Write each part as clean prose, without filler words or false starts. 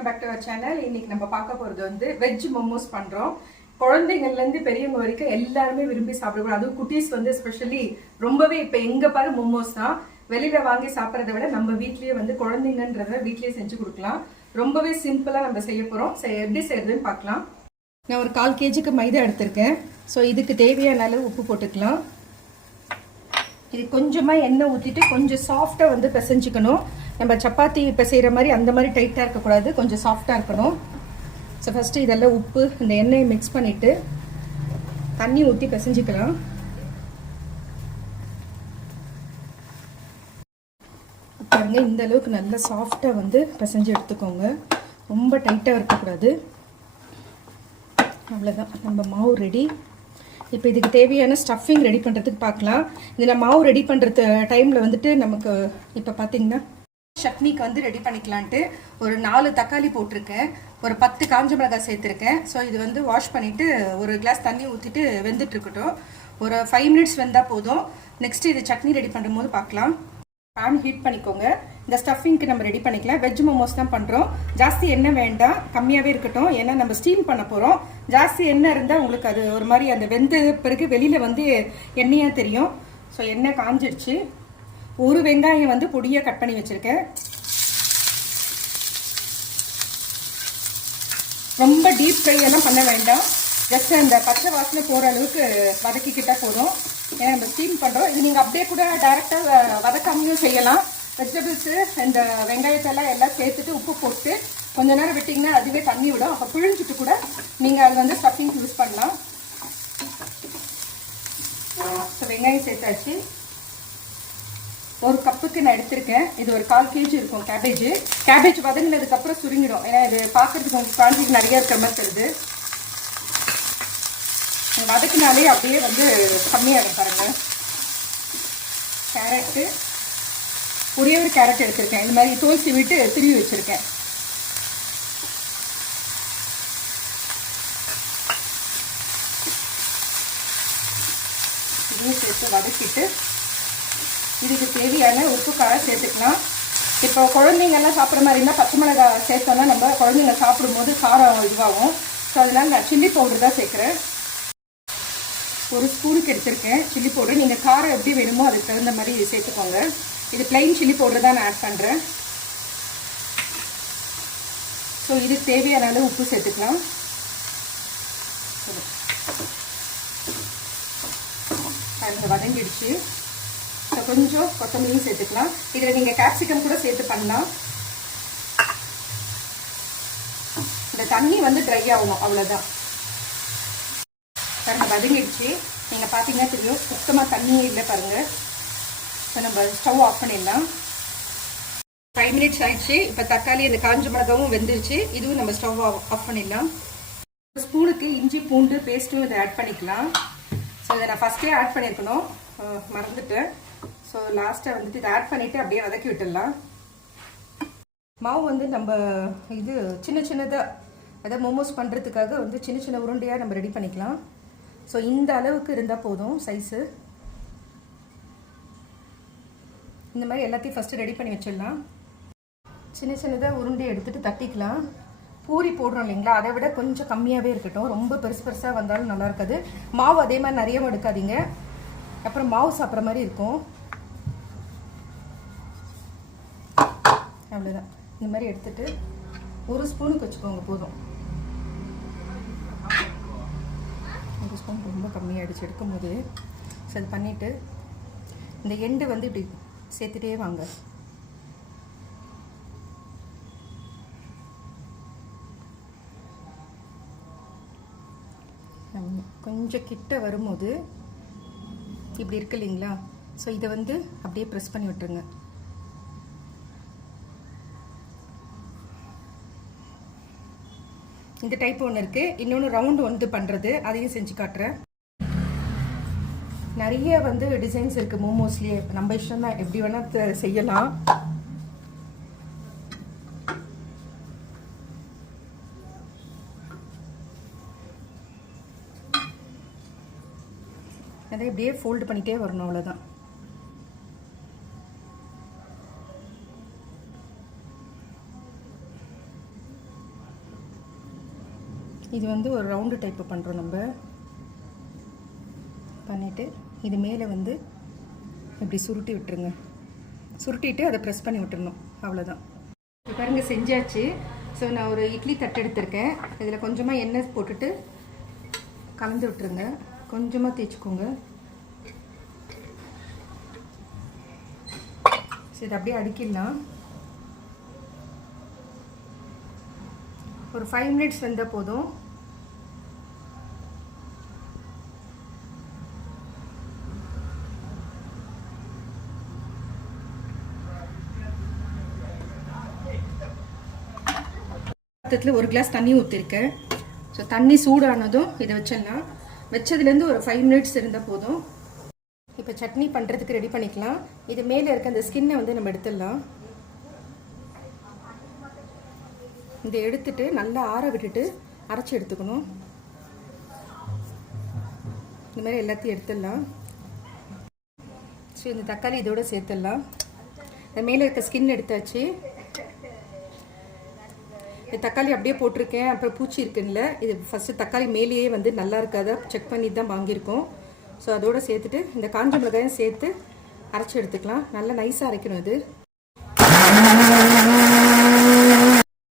Welcome back to our channel. இன்னைக்கு நம்ம பார்க்க போகிறது வந்து வெஜ் மோமோஸ் பண்ணுறோம். குழந்தைங்கள்லேருந்து பெரியவங்க வரைக்கும் எல்லாருமே விரும்பி சாப்பிடுவோம். அதுவும் குட்டீஸ் வந்து ஸ்பெஷலி ரொம்பவே இப்போ எங்கே பாரு மோமோஸ் தான். வெளியில் வாங்கி சாப்பிட்றத விட நம்ம வீட்லேயே வந்து குழந்தைங்கன்றத வீட்லேயே செஞ்சு கொடுக்கலாம். ரொம்பவே சிம்பிளாக நம்ம செய்ய போகிறோம். எப்படி செய்யறதுன்னு பார்க்கலாம். நான் ஒரு 1/4 kg மைதா எடுத்திருக்கேன். ஸோ இதுக்கு தேவையான அளவு உப்பு போட்டுக்கலாம். இது கொஞ்சமாக எண்ணெய் ஊற்றிட்டு கொஞ்சம் சாஃப்டாக வந்து பிசைஞ்சிக்கணும். நம்ம சப்பாத்தி இப்போ செய்கிற மாதிரி அந்த மாதிரி டைட்டாக இருக்கக்கூடாது, கொஞ்சம் சாஃப்டாக இருக்கணும். ஸோ ஃபஸ்ட்டு இதெல்லாம் உப்பு இந்த எண்ணெயை மிக்ஸ் பண்ணிவிட்டு தண்ணி ஊற்றி பிசைஞ்சிக்கலாம். பாருங்க, இந்த அளவுக்கு நல்லா சாஃப்டாக வந்து பிசைஞ்சு எடுத்துக்கோங்க. ரொம்ப டைட்டாக இருக்கக்கூடாது. அவ்வளோதான், நம்ம மாவு ரெடி. இப்போ இதுக்கு தேவையான ஸ்டஃபிங் ரெடி பண்ணுறதுக்கு பார்க்கலாம். இதில் மாவு ரெடி பண்ணுறது டைமில் வந்துட்டு நமக்கு இப்போ பார்த்தீங்கன்னா சட்னிக்கு வந்து ரெடி பண்ணிக்கலான்ட்டு ஒரு 4 தக்காளி போட்டிருக்கேன், ஒரு 10 காஞ்ச மிளகாய் சேர்த்துருக்கேன். ஸோ இது வந்து வாஷ் பண்ணிவிட்டு ஒரு கிளாஸ் தண்ணி ஊற்றிட்டு வெந்துட்டுருக்கட்டும். ஒரு 5 மினிட்ஸ் வெந்தால் போதும். நெக்ஸ்ட்டு இது சட்னி ரெடி பண்ணும் போது பார்க்கலாம். பேன் ஹீட் பண்ணிக்கோங்க. இந்த ஸ்டஃபிங்க்கு நம்ம ரெடி பண்ணிக்கலாம். வெஜ் மோமோஸ் தான் பண்ணுறோம். ஜாஸ்தி எண்ணெய் வேண்டாம், கம்மியாகவே இருக்கட்டும். ஏன்னா நம்ம ஸ்டீம் பண்ண போகிறோம். ஜாஸ்தி எண்ணெய் இருந்தால் உங்களுக்கு அது ஒரு மாதிரி அந்த வெந்த பிறகு வெளியில் வந்து எண்ணெயாக தெரியும். ஸோ எண்ணெய் காஞ்சிடுச்சு. ஒரு வெங்காயம் வந்து பொடியாக கட் பண்ணி வச்சுருக்கேன். ரொம்ப டீப் ஃப்ரை எல்லாம் பண்ண வேண்டாம். ஜஸ்ட் அந்த பச்சை வாசனை போகிற அளவுக்கு வதக்கிக்கிட்டால் போதும். ஏன்னா நம்ம ஸ்டீம் பண்ணுறோம். இது நீங்கள் அப்படியே கூட டைரெக்டாக வதக்காமையும் செய்யலாம். வெஜிடபிள்ஸு இந்த வெங்காயத்தெல்லாம் எல்லாம் சேர்த்துட்டு உப்பு போட்டு கொஞ்ச நேரம் விட்டிங்கன்னா அதுவே தண்ணி விடும். அப்போ பிழிஞ்சிட்டு கூட நீங்கள் அது வந்து ஸ்டஃபிங் யூஸ் பண்ணலாம். ஸோ வெங்காயம் சேர்த்தாச்சு. ஒரு கப்புக்கு நான் எடுத்திருக்கேன். இது ஒரு 1/4 kg இருக்கும் கேபேஜ் வதங்கினதுக்கப்புறம் சுருங்கிடும். ஏன்னா இது பார்க்குறதுக்கு கொஞ்சம் குவான்டிட்டி நிறைய இருக்கிற மாதிரி தெரியுது. வதக்கினாலே அப்படியே வந்து கம்மியாகும் பாருங்கள். கேரட்டு ஒரே ஒரு கேரட் எடுத்திருக்கேன். இந்த மாதிரி தோல் சீவிட்டு திருவி வச்சுருக்கேன். இதையும் சேர்த்து வதக்கிட்டு இதுக்கு தேவையான உப்பு காரம் சேர்த்துக்கலாம். இப்போ குழந்தைங்கெல்லாம் சாப்பிட்ற மாதிரி இருந்தால் பச்சை மிளகாய் சேர்த்தோன்னா நம்ம குழந்தைங்க சாப்பிடும்போது காரம் இதுவாகும். ஸோ அதனால் நான் சில்லி பவுடர் தான் சேர்க்குறேன். ஒரு ஸ்பூனுக்கு எடுத்திருக்கேன் சில்லி பவுடர். நீங்கள் காரம் எப்படி வேணுமோ அதுக்கு தகுந்த மாதிரி சேர்த்துக்கோங்க. இது பிளைன் சில்லி பவுடர் தான் நான் ஆட் பண்ணுறேன். ஸோ இதுக்கு தேவையான அளவு உப்பு சேர்த்துக்கலாம். அது வதங்கிடுச்சு. ஸோ கொஞ்சம் கொத்தமல்லியும் சேர்த்துக்கலாம். இதில் நீங்கள் கேப்சிகம் கூட சேர்த்து பண்ணலாம். இந்த தண்ணி வந்து ட்ரை ஆகணும், அவ்வளோதான். பாருங்கள் வதங்கிடுச்சு. நீங்கள் பார்த்தீங்கன்னா தெரியும், சுத்தமாக தண்ணியே இல்லை பாருங்கள். ஸோ நம்ம ஸ்டவ் ஆஃப் பண்ணிடலாம். 5 மினிட்ஸ் ஆயிடுச்சு. இப்போ தக்காளி அந்த காஞ்ச மிளகாவும் வெந்துருச்சு. இதுவும் நம்ம ஸ்டவ் ஆஃப் பண்ணிடலாம். ஒரு ஸ்பூனுக்கு இஞ்சி பூண்டு பேஸ்ட்டும் இதை ஆட் பண்ணிக்கலாம். ஸோ இதை நான் ஃபஸ்ட்டே ஆட் பண்ணியிருக்கணும், மறந்துட்டேன். ஸோ லாஸ்ட்டாக வந்துட்டு இதை ஆட் பண்ணிவிட்டு அப்படியே வதக்கி விட்டுடலாம். மாவு வந்து நம்ம இது சின்ன சின்னதாக அதாவது மோமோஸ் பண்ணுறதுக்காக வந்து சின்ன சின்ன உருண்டையாக நம்ம ரெடி பண்ணிக்கலாம். ஸோ இந்த அளவுக்கு இருந்தால் போதும் சைஸு. இந்த மாதிரி எல்லாத்தையும் ஃபஸ்ட்டு ரெடி பண்ணி வச்சிடலாம். சின்ன சின்னதாக உருண்டை எடுத்துகிட்டு தட்டிக்கலாம். பூரி போடுறோம் இல்லைங்களா, அதை விட கொஞ்சம் கம்மியாகவே இருக்கட்டும். ரொம்ப பெருசாக வந்தாலும் நல்லா இருக்காது. மாவு அதே மாதிரி நிறையவும் எடுக்காதீங்க, அப்புறம் மாவு சாப்பிட்ற மாதிரி இருக்கும். அவ்வளோதான். இந்த மாதிரி எடுத்துகிட்டு ஒரு ஸ்பூனுக்கு வச்சுக்கோங்க போதும். ஒரு ஸ்பூன் ரொம்ப கம்மியாகிடுச்சு எடுக்கும் போது. ஸோ அது பண்ணிவிட்டு இந்த எண்டு வந்து இப்படி சேர்த்துட்டே வாங்க. கொஞ்சம் கிட்ட வரும்போது இப்படி இருக்கு இல்லைங்களா, ஸோ இதை வந்து அப்படியே ப்ரெஸ் பண்ணி விட்டுருங்க. இந்த டைப் ஒன்று இருக்குது. இன்னொன்று ரவுண்டு வந்து பண்ணுறது, அதையும் செஞ்சு காட்டுறேன். நிறைய வந்து டிசைன்ஸ் இருக்குது மோமோஸ்லேயே. நம்ம இஷ்டம் தான், எப்படி வேணால் செய்யலாம். அதை இப்படியே ஃபோல்டு பண்ணிகிட்டே வரணும், அவ்வளோதான். இது வந்து ஒரு ரவுண்டு டைப்பு பண்ணுறோம். நம்ம பண்ணிவிட்டு இது மேலே வந்து இப்படி சுருட்டி விட்டுருங்க. சுருட்டிட்டு அதை ப்ரெஸ் பண்ணி விட்டுருணும். அவ்வளோதான். இப்போ பாருங்கள் செஞ்சாச்சு. ஸோ நான் ஒரு இட்லி தட்டு எடுத்திருக்கேன். இதில் கொஞ்சமாக எண்ணெய் போட்டுட்டு கலந்து விட்டுருங்க. கொஞ்சமாக தேய்ச்சிக்கோங்க. சரி, இதை அப்படியே அடுக்கிடலாம். ஒரு 5 மினிட்ஸ் வந்தால் போதும். பாத்திரத்தில் ஒரு கிளாஸ் தண்ணி ஊற்றிருக்கேன். ஸோ தண்ணி சூடானதும் இதை வச்சிடலாம். வச்சதுலேருந்து ஒரு 5 மினிட்ஸ் இருந்தால் போதும். இப்போ சட்னி பண்ணுறதுக்கு ரெடி பண்ணிக்கலாம். இது மேலே இருக்க அந்த ஸ்கின்னை வந்து நம்ம எடுத்துடலாம். இதை எடுத்துட்டு நல்லா ஆற விட்டுட்டு அரைச்சி எடுத்துக்கணும். இந்த மாதிரி எல்லாத்தையும் எடுத்துடலாம். ஸோ இந்த தக்காளி இதோட சேர்த்துடலாம். இந்த மேலே இருக்க ஸ்கின் எடுத்தாச்சு. தக்காளி அப்படியே போட்டிருக்கேன். அப்புறம் பூச்சி இருக்குன்னு இது ஃபஸ்ட்டு தக்காளி மேலேயே வந்து நல்லா இருக்காத செக் பண்ணி தான் வாங்கியிருக்கோம். ஸோ அதோடு சேர்த்துட்டு இந்த காஞ்ச மிளகாயும் சேர்த்து அரைச்சி எடுத்துக்கலாம். நல்லா நைஸாக அரைக்கணும். இது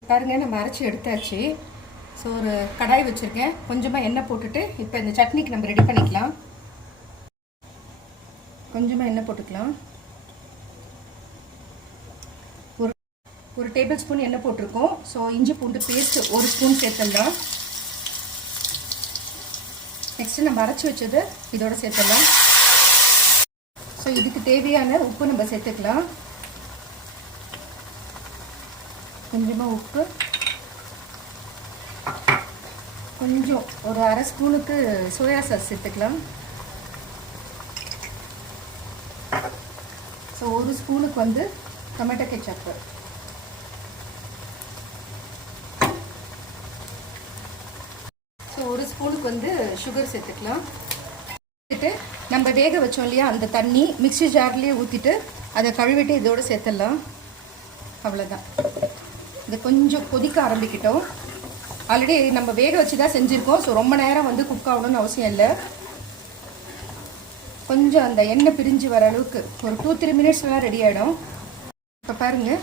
பாருங்க, நம்ம அரைச்சி எடுத்தாச்சு. ஸோ ஒரு கடாய் வச்சுருக்கேன். கொஞ்சமாக எண்ணெய் போட்டுட்டு இப்போ இந்த சட்னிக்கு நம்ம ரெடி பண்ணிக்கலாம். கொஞ்சமாக எண்ணெய் போட்டுக்கலாம். ஒரு டேபிள் ஸ்பூன் எண்ணெய் போட்டிருக்கோம். ஸோ இஞ்சி பூண்டு பேஸ்ட் 1 ஸ்பூன் சேர்த்துடலாம். நெக்ஸ்ட்டு நம்ம அரைச்சி வச்சது இதோட சேர்த்துடலாம். ஸோ இதுக்கு தேவையான உப்பு நம்ம சேர்த்துக்கலாம். கொஞ்சமாக உப்பு, கொஞ்சம் ஒரு 1/2 ஸ்பூனுக்கு சோயா சாஸ் சேர்த்துக்கலாம். ஸோ 1 ஸ்பூனுக்கு வந்து டொமேட்டோ கெச்சப்பு, ஸோ 1 ஸ்பூனுக்கு வந்து சுகர் சேர்த்துக்கலாம். சேர்த்துட்டு நம்ம வேக வச்சோம் இல்லையா அந்த தண்ணி மிக்ஸி ஜார்லேயே ஊற்றிட்டு அதை கழுவிட்டு இதோடு சேர்த்துடலாம். அவ்வளோதான். இது கொஞ்சம் கொதிக்க ஆரம்பிக்கிட்டோம். ஆல்ரெடி நம்ம வேக வச்சு தான் செஞ்சுருக்கோம். ஸோ ரொம்ப நேரம் வந்து குக் ஆகணும்னு அவசியம் இல்லை. கொஞ்சம் அந்த எண்ணெய் பிரிஞ்சு வர அளவுக்கு ஒரு 2-3 மினிட்ஸ்லாம் ரெடி ஆகிடும். இப்போ பாருங்கள்,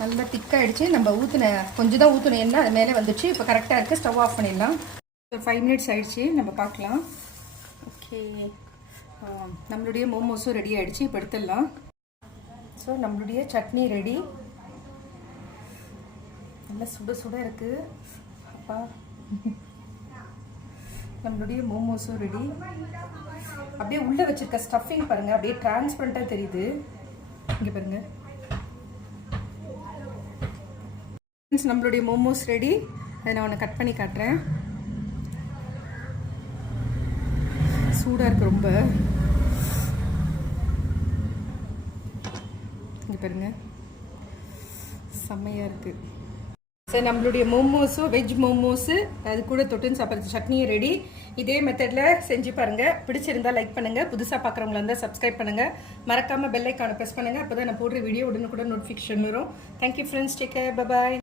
நல்லா திக்காகிடுச்சு. நம்ம ஊற்றின கொஞ்சம் தான் ஊற்றின எண்ணெய் அது மேலே வந்துச்சு. இப்போ கரெக்டாக இருக்குது. ஸ்டவ் ஆஃப் பண்ணிடலாம். ஒரு 5 மினிட்ஸ் ஆகிடுச்சு. நம்ம பார்க்கலாம். ஓகே, நம்மளுடைய மோமோஸும் ரெடி ஆகிடுச்சு. இப்போ எடுத்துடலாம். ஸோ நம்மளுடைய சட்னி ரெடி. நல்லா சுட சுட இருக்குது. அப்பா, நம்மளுடைய மோமோஸும் ரெடி. அப்படியே உள்ளே வச்சுருக்க ஸ்டஃபிங் பாருங்கள், அப்படியே டிரான்ஸ்பரண்ட்டாக தெரியுது. இங்கே பாருங்கள். நம்மளுடைய மோமோஸ் ரெடி. அதை நான் உன்னை கட் பண்ணி காட்டுறேன். சூடாக இருக்குது ரொம்ப. இங்கே பாருங்க, செம்மையாக இருக்குது. சரி, நம்மளுடைய மோமோஸும் வெஜ் மோமோஸு அது கூட தொட்டுன்னு சாப்பிட்றது சட்னியும் ரெடி. இதே மெத்தடில் செஞ்சு பாருங்கள். பிடிச்சிருந்தால் லைக் பண்ணுங்கள். புதுசாக பார்க்குறவங்களா இருந்தால் சப்ஸ்கிரைப் பண்ணுங்கள். மறக்காமல் பெல் ஐக்கானை ப்ரெஸ் பண்ணுங்கள். அப்போ தான் நான் போடுற வீடியோ உடனுக்குடன் நோட்டிஃபிகேஷன் வரும். Thank you friends. Take care. Bye bye.